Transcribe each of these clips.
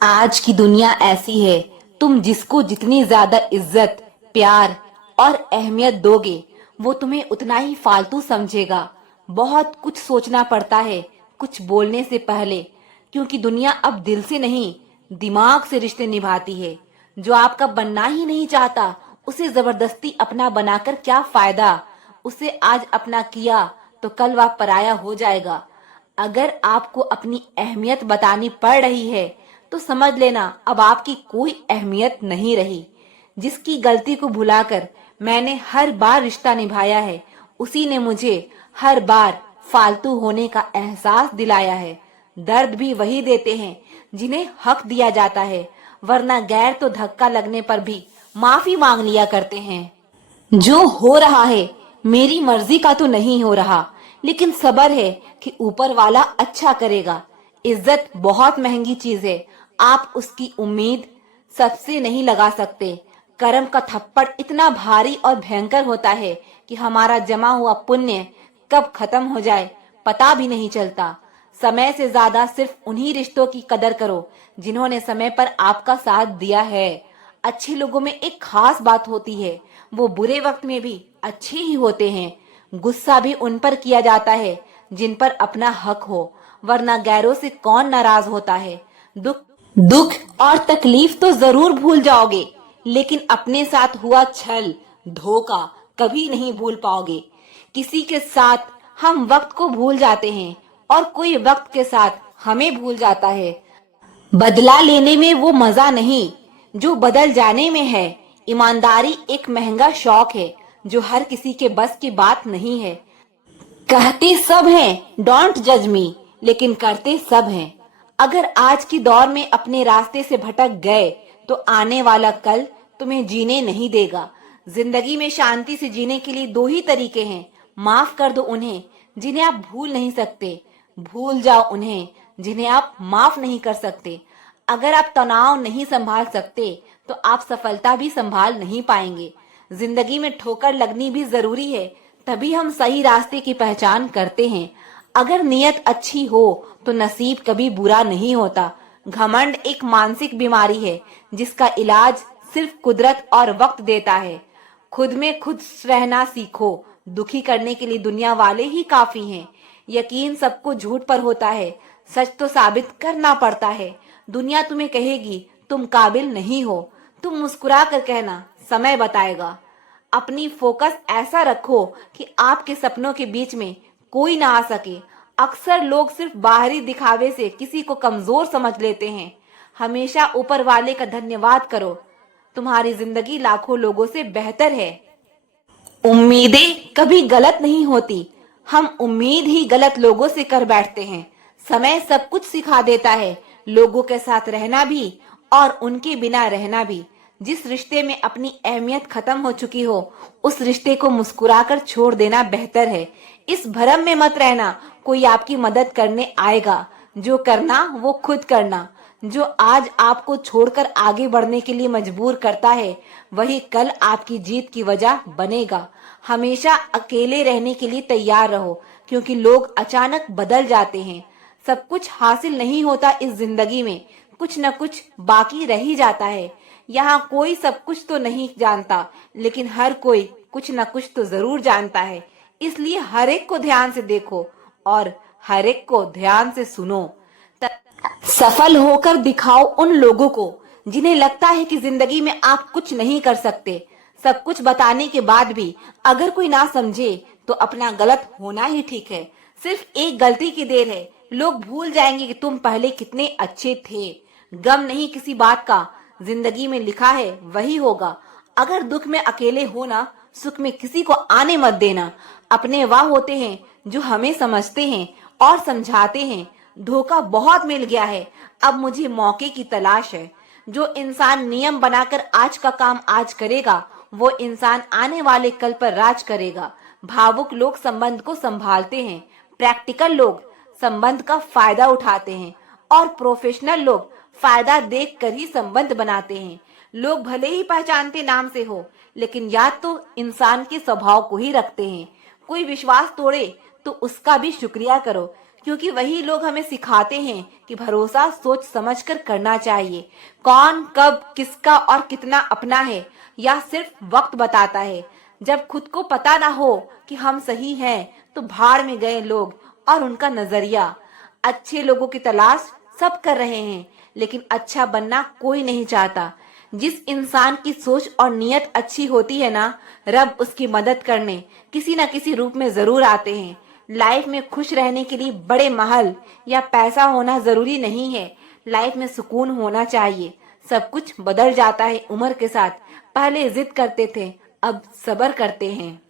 आज की दुनिया ऐसी है, तुम जिसको जितनी ज्यादा इज्जत, प्यार और अहमियत दोगे, वो तुम्हें उतना ही फालतू समझेगा। बहुत कुछ सोचना पड़ता है कुछ बोलने से पहले, क्योंकि दुनिया अब दिल से नहीं, दिमाग से रिश्ते निभाती है। जो आपका बनना ही नहीं चाहता, उसे जबरदस्ती अपना बनाकर क्या फायदा। उसे आज अपना किया तो कल वह पराया हो जाएगा। अगर आपको अपनी अहमियत बतानी पड़ रही है तो समझ लेना अब आपकी कोई अहमियत नहीं रही। जिसकी गलती को भुलाकर मैंने हर बार रिश्ता निभाया है, उसी ने मुझे हर बार फालतू होने का एहसास दिलाया है। दर्द भी वही देते हैं जिन्हें हक दिया जाता है, वरना गैर तो धक्का लगने पर भी माफी मांग लिया करते हैं। जो हो रहा है मेरी मर्जी का तो नहीं हो रहा, लेकिन सबर है कि ऊपर वाला अच्छा करेगा। इज्जत बहुत महंगी चीज है, आप उसकी उम्मीद सबसे नहीं लगा सकते। कर्म का थप्पड़ इतना भारी और भयंकर होता है कि हमारा जमा हुआ पुण्य कब खत्म हो जाए पता भी नहीं चलता। समय से ज्यादा सिर्फ उन्हीं रिश्तों की कदर करो जिन्होंने समय पर आपका साथ दिया है। अच्छे लोगों में एक खास बात होती है, वो बुरे वक्त में भी अच्छे ही होते हैं। गुस्सा भी उन पर किया जाता है जिन पर अपना हक हो, वरना गैरों से कौन नाराज होता है। दुख दुख और तकलीफ तो जरूर भूल जाओगे, लेकिन अपने साथ हुआ छल, धोखा कभी नहीं भूल पाओगे। किसी के साथ हम वक्त को भूल जाते हैं और कोई वक्त के साथ हमें भूल जाता है। बदला लेने में वो मजा नहीं जो बदल जाने में है। ईमानदारी एक महंगा शौक है जो हर किसी के बस की बात नहीं है। कहते सब हैं डोंट जज मी, लेकिन करते सब हैं। अगर आज की दौर में अपने रास्ते से भटक गए तो आने वाला कल तुम्हें जीने नहीं देगा। जिंदगी में शांति से जीने के लिए दो ही तरीके हैं, माफ कर दो उन्हें जिन्हें आप भूल नहीं सकते, भूल जाओ उन्हें जिन्हें आप माफ नहीं कर सकते। अगर आप तनाव नहीं संभाल सकते तो आप सफलता भी संभाल नहीं पाएंगे। जिंदगी में ठोकर लगनी भी जरूरी है, तभी हम सही रास्ते की पहचान करते हैं। अगर नीयत अच्छी हो तो नसीब कभी बुरा नहीं होता। घमंड एक मानसिक बीमारी है जिसका इलाज सिर्फ कुदरत और वक्त देता है। खुद में खुद रहना सीखो, दुखी करने के लिए दुनिया वाले ही काफी हैं। यकीन सबको झूठ पर होता है, सच तो साबित करना पड़ता है। दुनिया तुम्हें कहेगी तुम काबिल नहीं हो, तुम मुस्कुरा कर कहना समय बताएगा। अपनी फोकस ऐसा रखो कि आपके सपनों के बीच में कोई ना आ सके। अक्सर लोग सिर्फ बाहरी दिखावे से किसी को कमजोर समझ लेते हैं। हमेशा ऊपर वाले का धन्यवाद करो, तुम्हारी जिंदगी लाखों लोगों से बेहतर है। उम्मीदें कभी गलत नहीं होती, हम उम्मीद ही गलत लोगों से कर बैठते हैं। समय सब कुछ सिखा देता है, लोगों के साथ रहना भी और उनके बिना रहना भी। जिस रिश्ते में अपनी अहमियत खत्म हो चुकी हो, उस रिश्ते को मुस्कुराकर छोड़ देना बेहतर है। इस भ्रम में मत रहना कोई आपकी मदद करने आएगा, जो करना वो खुद करना। जो आज आपको छोड़कर आगे बढ़ने के लिए मजबूर करता है, वही कल आपकी जीत की वजह बनेगा। हमेशा अकेले रहने के लिए तैयार रहो, क्योंकि लोग अचानक बदल जाते हैं। सब कुछ हासिल नहीं होता इस जिंदगी में, कुछ न कुछ बाकी रह ही जाता है। यहाँ कोई सब कुछ तो नहीं जानता, लेकिन हर कोई कुछ न कुछ तो जरूर जानता है। इसलिए हर एक को ध्यान से देखो और हर एक को ध्यान से सुनो। सफल होकर दिखाओ उन लोगों को जिन्हें लगता है कि जिंदगी में आप कुछ नहीं कर सकते। सब कुछ बताने के बाद भी अगर कोई ना समझे तो अपना गलत होना ही ठीक है। सिर्फ एक गलती की देर है, लोग भूल जाएंगे कि तुम पहले कितने अच्छे थे। गम नहीं किसी बात का, जिंदगी में लिखा है वही होगा। अगर दुख में अकेले हो ना, सुख में किसी को आने मत देना। अपने वाह होते हैं जो हमें समझते हैं और समझाते हैं। धोखा बहुत मिल गया है, अब मुझे मौके की तलाश है। जो इंसान नियम बनाकर आज का काम आज करेगा, वो इंसान आने वाले कल पर राज करेगा। भावुक लोग संबंध को संभालते हैं, प्रैक्टिकल लोग संबंध का फायदा उठाते हैं और प्रोफेशनल लोग फायदा देखकर ही संबंध बनाते हैं। लोग भले ही पहचानते नाम से हो, लेकिन याद तो इंसान के स्वभाव को ही रखते हैं। कोई विश्वास तोड़े तो उसका भी शुक्रिया करो, क्योंकि वही लोग हमें सिखाते हैं कि भरोसा सोच समझकर करना चाहिए। कौन कब किसका और कितना अपना है या सिर्फ वक्त बताता है। जब खुद को पता ना हो कि हम सही हैं, तो भाड़ में गए लोग और उनका नजरिया। अच्छे लोगों की तलाश सब कर रहे हैं, लेकिन अच्छा बनना कोई नहीं चाहता। जिस इंसान की सोच और नीयत अच्छी होती है ना, रब उसकी मदद करने किसी न किसी रूप में जरूर आते हैं। लाइफ में खुश रहने के लिए बड़े महल या पैसा होना जरूरी नहीं है। लाइफ में सुकून होना चाहिए। सब कुछ बदल जाता है उम्र के साथ। पहले जिद करते थे, अब सब्र करते हैं।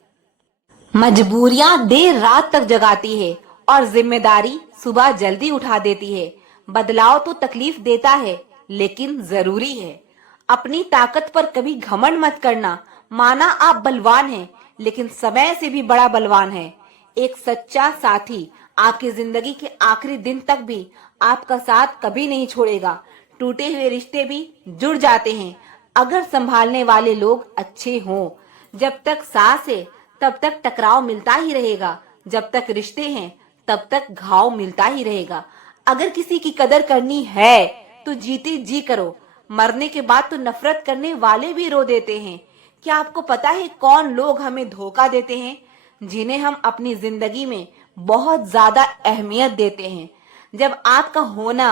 मजबूरियां देर रात तक जगाती है और जिम्मेदारी सुबह जल्दी उठा देती है। बदलाव तो तकलीफ देता है, लेकिन जरूरी है। अपनी ताकत पर कभी घमंड मत करना। माना आप बलवान हैं, लेकिन समय से भी बड़ा बलवान है। एक सच्चा साथी आपकी जिंदगी के आखिरी दिन तक भी आपका साथ कभी नहीं छोड़ेगा। टूटे हुए रिश्ते भी जुड़ जाते हैं, अगर संभालने वाले लोग अच्छे हों। जब तक सांस है, तब तक टकराव मिलता ही रहेगा। जब तक रिश्ते हैं, तब तक घाव मिलता ही रहेगा। अगर किसी की कदर करनी है, तो जीते जी करो। मरने के बाद तो नफरत करने वाले भी रो देते हैं। क्या आपको पता है कौन लोग हमें धोखा देते हैं? जिन्हें हम अपनी जिंदगी में बहुत ज्यादा अहमियत देते हैं। जब आपका होना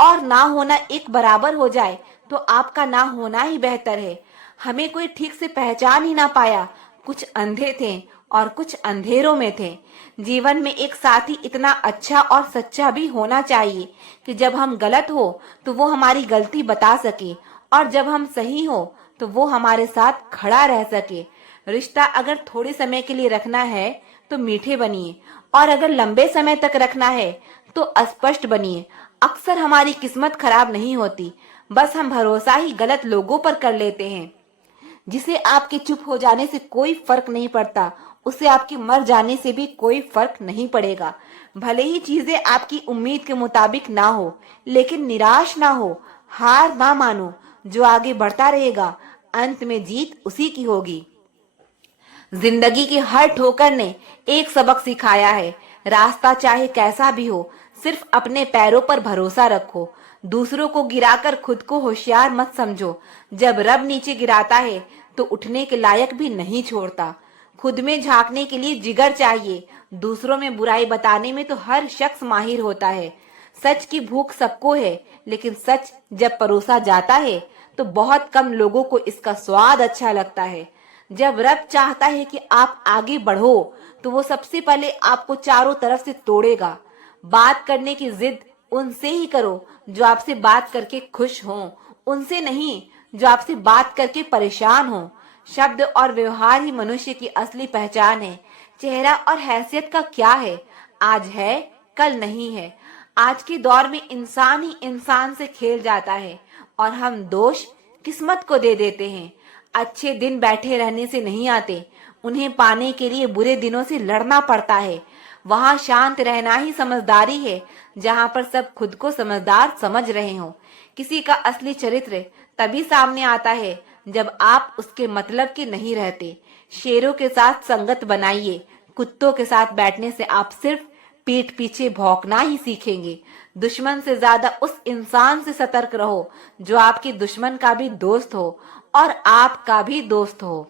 और ना होना एक बराबर हो जाए, तो आपका ना होना ही बेहतर है। हमें कोई ठीक से पहचान ही ना पाया। कुछ अंधे थे और कुछ अंधेरों में थे। जीवन में एक साथी इतना अच्छा और सच्चा भी होना चाहिए कि जब हम गलत हो तो वो हमारी गलती बता सके, और जब हम सही हो तो वो हमारे साथ खड़ा रह सके। रिश्ता अगर थोड़े समय के लिए रखना है तो मीठे बनिए, और अगर लंबे समय तक रखना है तो अस्पष्ट बनिए। अक्सर हमारी किस्मत खराब नहीं होती, बस हम भरोसा ही गलत लोगों पर कर लेते हैं। जिसे आपके चुप हो जाने से कोई फर्क नहीं पड़ता, उसे आपके मर जाने से भी कोई फर्क नहीं पड़ेगा। भले ही चीजें आपकी उम्मीद के मुताबिक ना हो, लेकिन निराश ना हो, हार ना मानो। जो आगे बढ़ता रहेगा, अंत में जीत उसी की होगी। जिंदगी की हर ठोकर ने एक सबक सिखाया है। रास्ता चाहे कैसा भी हो, सिर्फ अपने पैरों पर भरोसा रखो। दूसरों को गिराकर खुद को होशियार मत समझो। जब रब नीचे गिराता है तो उठने के लायक भी नहीं छोड़ता। खुद में झांकने के लिए जिगर चाहिए। दूसरों में बुराई बताने में तो हर शख्स माहिर होता है। सच की भूख सबको है, लेकिन सच जब परोसा जाता है तो बहुत कम लोगों को इसका स्वाद अच्छा लगता है। जब रब चाहता है कि आप आगे बढ़ो, तो वो सबसे पहले आपको चारों तरफ से तोड़ेगा। बात करने की जिद उनसे ही करो जो आपसे बात करके खुश हों, उनसे नहीं जो आपसे बात करके परेशान हो। शब्द और व्यवहार ही मनुष्य की असली पहचान है। चेहरा और हैसियत का क्या है? आज है, कल नहीं है। आज के दौर में इंसान ही इंसान से खेल जाता है, और हम दोष किस्मत को दे देते हैं। अच्छे दिन बैठे रहने से नहीं आते, उन्हें पाने के लिए बुरे दिनों से लड़ना पड़ता है। वहाँ शांत रहना ही समझदारी है, जहाँ पर सब खुद को समझदार समझ रहे हो। किसी का असली चरित्र तभी सामने आता है जब आप उसके मतलब के नहीं रहते। शेरों के साथ संगत बनाइए, कुत्तों के साथ बैठने से आप सिर्फ पीठ पीछे भौंकना ही सीखेंगे। दुश्मन से ज्यादा उस इंसान से सतर्क रहो जो आपके दुश्मन का भी दोस्त हो और आपका भी दोस्त हो।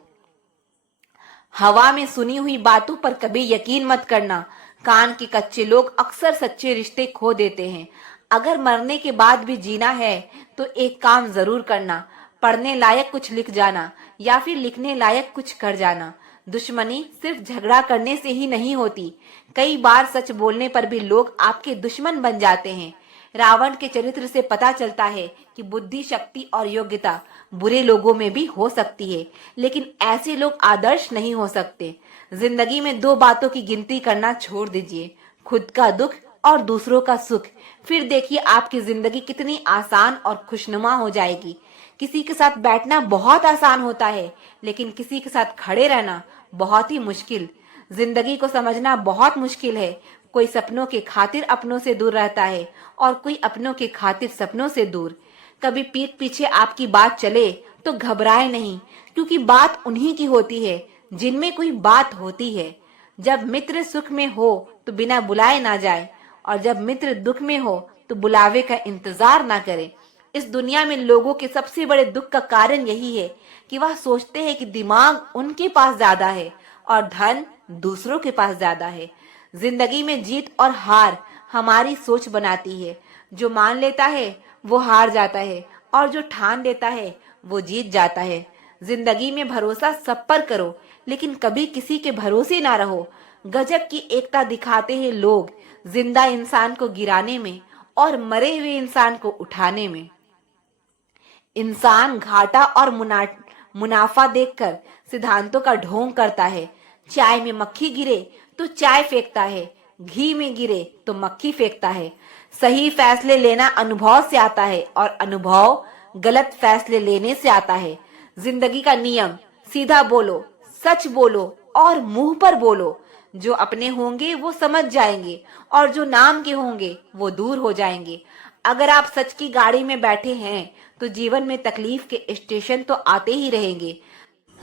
हवा में सुनी हुई बातों पर कभी यकीन मत करना। कान के कच्चे लोग अक्सर सच्चे रिश्ते खो देते हैं। अगर मरने के बाद भी जीना है तो एक काम जरूर करना, पढ़ने लायक कुछ लिख जाना, या फिर लिखने लायक कुछ कर जाना। दुश्मनी सिर्फ झगड़ा करने से ही नहीं होती। कई बार सच बोलने पर भी लोग आपके दुश्मन बन जाते हैं। रावण के चरित्र से पता चलता है कि बुद्धि, शक्ति और योग्यता बुरे लोगों में भी हो सकती है, लेकिन ऐसे लोग आदर्श नहीं हो सकते। जिंदगी में दो बातों की गिनती करना छोड़ दीजिए, खुद का दुख और दूसरों का सुख। फिर देखिए आपकी जिंदगी कितनी आसान और खुशनुमा हो जाएगी। किसी के साथ बैठना बहुत आसान होता है, लेकिन किसी के साथ खड़े रहना बहुत ही मुश्किल। जिंदगी को समझना बहुत मुश्किल है। कोई सपनों के खातिर अपनों से दूर रहता है, और कोई अपनों के खातिर सपनों से दूर। कभी पीठ पीछे आपकी बात चले तो घबराए नहीं, क्योंकि बात उन्हीं की होती है जिनमें कोई बात होती है। जब मित्र सुख में हो तो बिना बुलाए ना जाए, और जब मित्र दुख में हो तो बुलावे का इंतजार ना करे। इस दुनिया में लोगों के सबसे बड़े दुख का कारण यही है कि वह सोचते हैं कि दिमाग उनके पास ज्यादा है और धन दूसरों के पास ज्यादा है। जिंदगी में जीत और हार हमारी सोच बनाती है। जो मान लेता है वो हार जाता है और जो ठान लेता है वो जीत जाता है। जिंदगी में भरोसा सब पर करो, लेकिन कभी किसी के भरोसे ना रहो। गजब की एकता दिखाते हैं लोग, जिंदा इंसान को गिराने में और मरे हुए इंसान को उठाने में। इंसान घाटा और मुनाफा देखकर सिद्धांतों का ढोंग करता है। चाय में मक्खी गिरे तो चाय फेंकता है, घी में गिरे तो मक्खी फेंकता है। सही फैसले लेना अनुभव से आता है और अनुभव गलत फैसले लेने से आता है। जिंदगी का नियम, सीधा बोलो, सच बोलो और मुंह पर बोलो। जो अपने होंगे वो समझ जाएंगे और जो नाम के होंगे वो दूर हो जाएंगे। अगर आप सच की गाड़ी में बैठे हैं तो जीवन में तकलीफ के स्टेशन तो आते ही रहेंगे।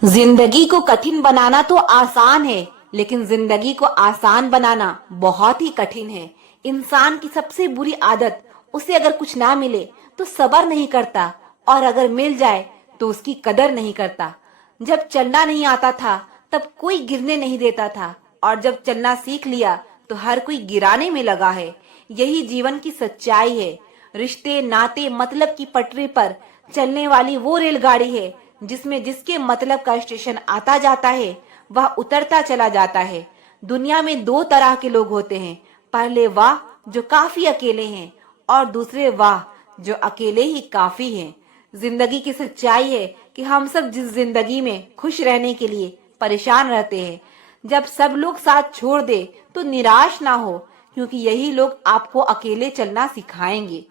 जिंदगी को कठिन बनाना तो आसान है, लेकिन जिंदगी को आसान बनाना बहुत ही कठिन है। इंसान की सबसे बुरी आदत, उसे अगर कुछ ना मिले तो सब्र नहीं करता और अगर मिल जाए तो उसकी कदर नहीं करता। जब चलना नहीं आता था तब कोई गिरने नहीं देता था और जब चलना सीख लिया तो हर कोई गिराने में लगा है। यही जीवन की सच्चाई है। रिश्ते नाते मतलब की पटरी पर चलने वाली वो रेलगाड़ी है जिसमें जिसके मतलब का स्टेशन आता जाता है वह उतरता चला जाता है। दुनिया में दो तरह के लोग होते हैं, पहले वाह जो काफी अकेले हैं और दूसरे वाह जो अकेले ही काफी हैं। जिंदगी की सच्चाई है कि हम सब जिस जिंदगी में खुश रहने के लिए परेशान रहते हैं, जब सब लोग साथ छोड़ दे तो निराश ना हो, क्योंकि यही लोग आपको अकेले चलना सिखाएंगे।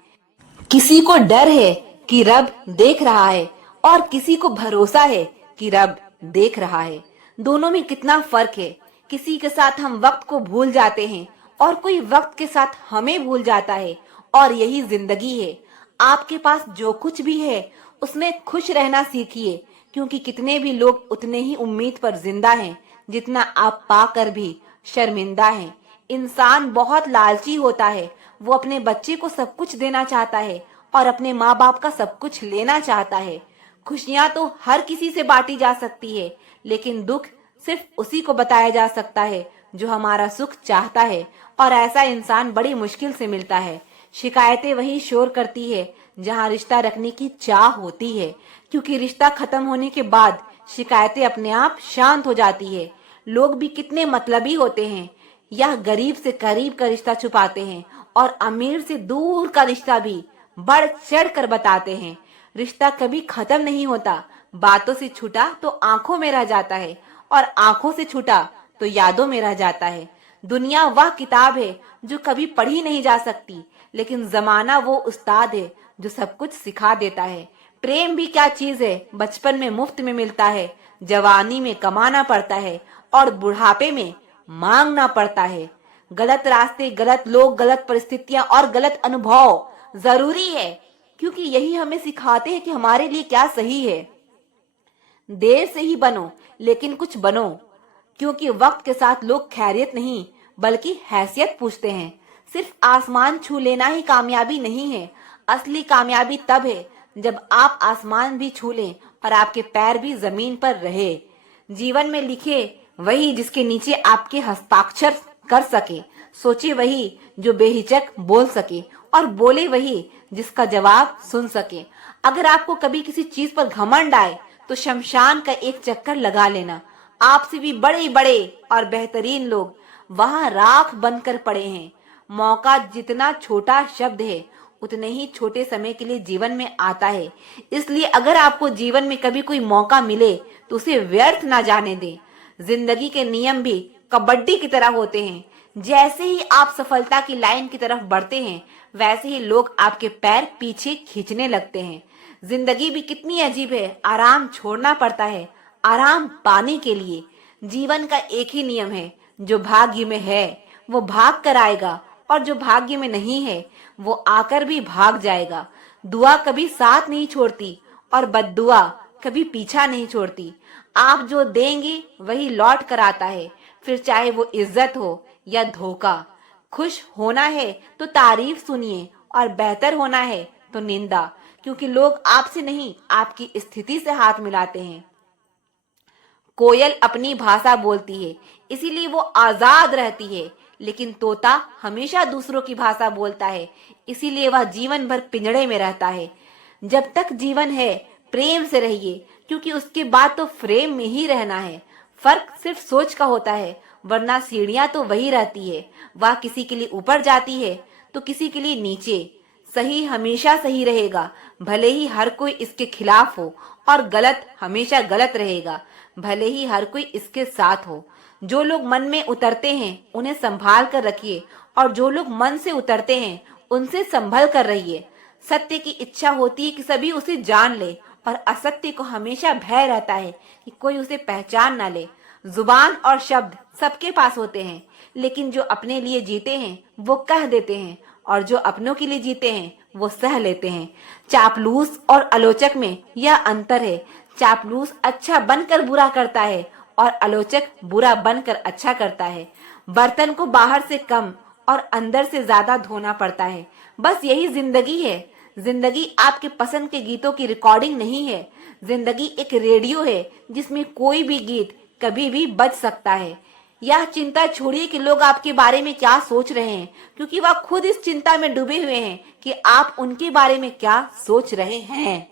किसी को डर है कि रब देख रहा है और किसी को भरोसा है कि रब देख रहा है। दोनों में कितना फर्क है। किसी के साथ हम वक्त को भूल जाते हैं और कोई वक्त के साथ हमें भूल जाता है, और यही जिंदगी है। आपके पास जो कुछ भी है उसमें खुश रहना सीखिए, क्योंकि कितने भी लोग उतने ही उम्मीद पर जिंदा हैं जितना आप पाकर भी शर्मिंदा हैं। इंसान बहुत लालची होता है। वो अपने बच्चे को सब कुछ देना चाहता है और अपने माँ बाप का सब कुछ लेना चाहता है। खुशियां तो हर किसी से बांटी जा सकती है, लेकिन दुख सिर्फ उसी को बताया जा सकता है जो हमारा सुख चाहता है, और ऐसा इंसान बड़ी मुश्किल से मिलता है। शिकायतें वही शोर करती है जहाँ रिश्ता रखने की चाह होती है, क्योंकि रिश्ता खत्म होने के बाद शिकायतें अपने आप शांत हो जाती है। लोग भी कितने मतलबी होते हैं। यह गरीब से करीब का रिश्ता छुपाते हैं और अमीर से दूर का रिश्ता भी बढ़ चढ़ कर बताते हैं। रिश्ता कभी खत्म नहीं होता। बातों से छूटा तो आंखों में रह जाता है और आंखों से छूटा तो यादों में रह जाता है। दुनिया वह किताब है जो कभी पढ़ी नहीं जा सकती, लेकिन जमाना वो उस्ताद है जो सब कुछ सिखा देता है। प्रेम भी क्या चीज है, बचपन में मुफ्त में मिलता है, जवानी में कमाना पड़ता है और बुढ़ापे में मांगना पड़ता है। गलत रास्ते, गलत लोग, गलत परिस्थितियां और गलत अनुभव जरूरी है, क्योंकि यही हमें सिखाते हैं कि हमारे लिए क्या सही है। देर से ही बनो, लेकिन कुछ बनो, क्योंकि वक्त के साथ लोग खैरियत नहीं बल्कि हैसियत पूछते हैं। सिर्फ आसमान छू लेना ही कामयाबी नहीं है। असली कामयाबी तब है जब आप आसमान भी छू लें और आपके पैर भी जमीन पर रहे। जीवन में लिखे वही जिसके नीचे आपके हस्ताक्षर कर सके, सोचे वही जो बेहिचक बोल सके और बोले वही जिसका जवाब सुन सके। अगर आपको कभी किसी चीज पर घमंड आए तो शमशान का एक चक्कर लगा लेना। आपसे भी बड़े बड़े और बेहतरीन लोग वहां राख बनकर पड़े हैं। मौका जितना छोटा शब्द है उतने ही छोटे समय के लिए जीवन में आता है। इसलिए अगर आपको जीवन में कभी कोई मौका मिले तो उसे व्यर्थ ना जाने दें। जिंदगी के नियम भी कबड्डी की तरह होते हैं। जैसे ही आप सफलता की लाइन की तरफ बढ़ते हैं, वैसे ही लोग आपके पैर पीछे खींचने लगते हैं। जिंदगी भी कितनी अजीब है। आराम छोड़ना पड़ता है आराम पाने के लिए। जीवन का एक ही नियम है, जो भाग्य में है वो भाग कर आएगा और जो भाग्य में नहीं है वो आकर भी भाग जाएगा। दुआ कभी साथ नहीं छोड़ती और बद्दुआ कभी पीछा नहीं छोड़ती। आप जो देंगे वही लौट कर आता है, फिर चाहे वो इज्जत हो या धोखा। खुश होना है तो तारीफ सुनिए और बेहतर होना है तो निंदा, क्योंकि लोग आपसे नहीं आपकी स्थिति से हाथ मिलाते हैं। कोयल अपनी भाषा बोलती है, इसीलिए वो आजाद रहती है, लेकिन तोता हमेशा दूसरों की भाषा बोलता है, इसीलिए वह जीवन भर पिंजड़े में रहता है। जब तक जीवन है प्रेम से रहिए, क्योंकि उसके बाद तो फ्रेम में ही रहना है। फर्क सिर्फ सोच का होता है, वरना सीढ़ियां तो वही रहती है। वह किसी के लिए ऊपर जाती है तो किसी के लिए नीचे। सही हमेशा सही रहेगा, भले ही हर कोई इसके खिलाफ हो, और गलत हमेशा गलत रहेगा, भले ही हर कोई इसके साथ हो। जो लोग मन में उतरते हैं उन्हें संभाल कर रखिए, और जो लोग मन से उतरते हैं उनसे संभल कर रहिए। सत्य की इच्छा होती है कि सभी उसे जान ले, और असत्य को हमेशा भय रहता है कि कोई उसे पहचान ना ले। जुबान और शब्द सबके पास होते हैं, लेकिन जो अपने लिए जीते हैं वो कह देते हैं, और जो अपनों के लिए जीते हैं वो सह लेते हैं। चापलूस और आलोचक में यह अंतर है। चापलूस अच्छा बनकर बुरा करता है, और आलोचक बुरा बनकर अच्छा करता है। बर्तन को बाहर से कम और अंदर से ज्यादा धोना पड़ता है। बस यही जिंदगी है। जिंदगी आपके पसंद के गीतों की रिकॉर्डिंग नहीं है। जिंदगी एक रेडियो है जिसमें कोई भी गीत कभी भी बज सकता है। यह चिंता छोड़िए कि लोग आपके बारे में क्या सोच रहे हैं, क्योंकि वह खुद इस चिंता में डूबे हुए हैं कि आप उनके बारे में क्या सोच रहे हैं।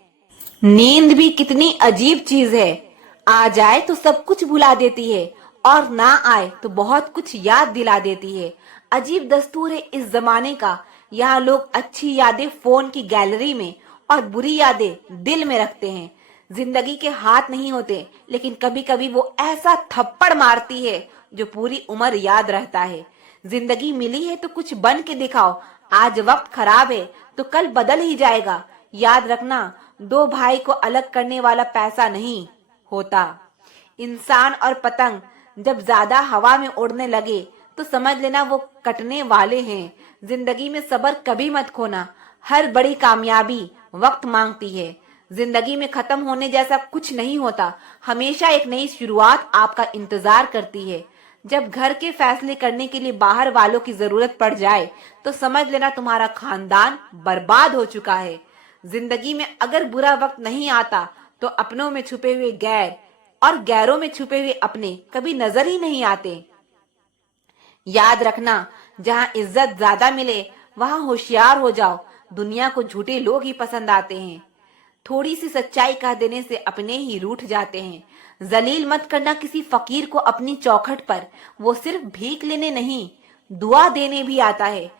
नींद भी कितनी अजीब चीज है। आ जाए तो सब कुछ भुला देती है, और ना आए तो बहुत कुछ याद दिला देती है। अजीब दस्तूर है इस जमाने का। यहाँ लोग अच्छी यादें फोन की गैलरी में और बुरी यादें दिल में रखते हैं। जिंदगी के हाथ नहीं होते, लेकिन कभी कभी वो ऐसा थप्पड़ मारती है जो पूरी उम्र याद रहता है। जिंदगी मिली है तो कुछ बन के दिखाओ। आज वक्त खराब है तो कल बदल ही जाएगा। याद रखना, दो भाई को अलग करने वाला पैसा नहीं होता। इंसान और पतंग जब ज्यादा हवा में उड़ने लगे तो समझ लेना वो कटने वाले हैं। जिंदगी में सब्र कभी मत खोना। हर बड़ी कामयाबी वक्त मांगती है। जिंदगी में खत्म होने जैसा कुछ नहीं होता। हमेशा एक नई शुरुआत आपका इंतजार करती है। जब घर के फैसले करने के लिए बाहर वालों की जरूरत पड़ जाए तो समझ लेना तुम्हारा खानदान बर्बाद हो चुका है। जिंदगी में अगर बुरा वक्त नहीं आता तो अपनों में छुपे हुए गैर और गैरों में छुपे हुए अपने कभी नजर ही नहीं आते। याद रखना, जहाँ इज्जत ज्यादा मिले वहां होशियार हो जाओ। दुनिया को झूठे लोग ही पसंद आते हैं। थोड़ी सी सच्चाई कह देने से अपने ही रूठ जाते हैं। जलील मत करना किसी फकीर को अपनी चौखट पर। वो सिर्फ भीख लेने नहीं, दुआ देने भी आता है।